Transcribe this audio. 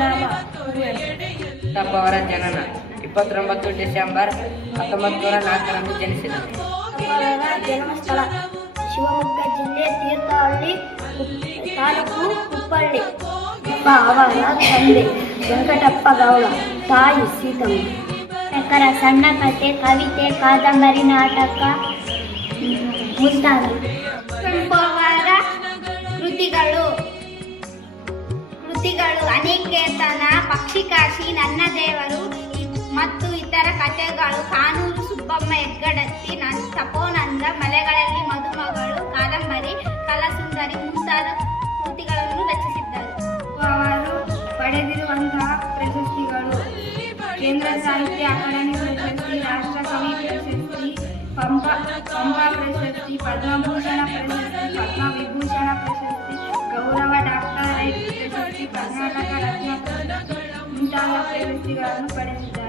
ಹುಟ್ಟುನಾಮ ಅವರ ಜನನ 29 ಡಿಸೆಂಬರ್ 1904ರಂದು ಜನಿಸಿದರು. ಅವರ ಜನ್ಮಸ್ಥಳ ಶಿವಮೊಗ್ಗ ಜಿಲ್ಲೆ ತೀರ್ಥಹಳ್ಳಿ ತಾಲೂಕು ಕುಪ್ಪಳ್ಳಿ. ಅವರ ತಂದೆ ವೆಂಕಟಪ್ಪ ಗೌಡ, ತಾಯಿ ಸೀತಮ್ಮ. ಪ್ರಕಾರ ಸಣ್ಣ ಕಥೆ, ಕವಿತೆ, ಕಾದಂಬರಿ, ನಾಟಕ ಮುಂತಾದ. ಅವರ ಕೃತಿಗಳು ಅನಿಕೇತನ, ಪಕ್ಷಿಕಾಶಿ, ನನ್ನ ದೇವರು ಮತ್ತು ಇತರ ಕಥೆಗಳು, ಕಾನೂರು ಸುಬ್ಬಮ್ಮ ಹೆಗ್ಗಡತಿ, ತಪೋನಂದ, ಮಲೆಗಳಲ್ಲಿ ಮದುಮಗಳು, ಕಾದಂಬರಿ, ಕಲಾಸುಂದರಿ ಮುಂತಾದ ಕೃತಿಗಳನ್ನು ರಚಿಸಿದ್ದಾರೆ. ಅವರು ಪಡೆದಿರುವಂತಹ ಪ್ರಶಸ್ತಿಗಳು: ಕೇಂದ್ರ ಸಾಹಿತ್ಯ ಅಕಾಡೆಮಿ ಪ್ರಶಸ್ತಿ, ರಾಷ್ಟ್ರಕವಿ ಪ್ರಶಸ್ತಿ, ಪಂಪ ಪ್ರಶಸ್ತಿ, ಪದ್ಮಭೂಷಣ ಪ್ರಶಸ್ತಿ, ಪದ್ಮವಿಭೂಷಣ ಪ್ರಶಸ್ತಿ, ಗೌರವ ಡಾಕ್ಟರೇಟ್ ಪ್ರಶಸ್ತಿ, ಕರ್ನಾಟಕ ರತ್ನ ಪ್ರಶಸ್ತಿ ಮುಂತಾದ ಪ್ರಶಸ್ತಿಗಳನ್ನು ಪಡೆದಿದ್ದಾರೆ.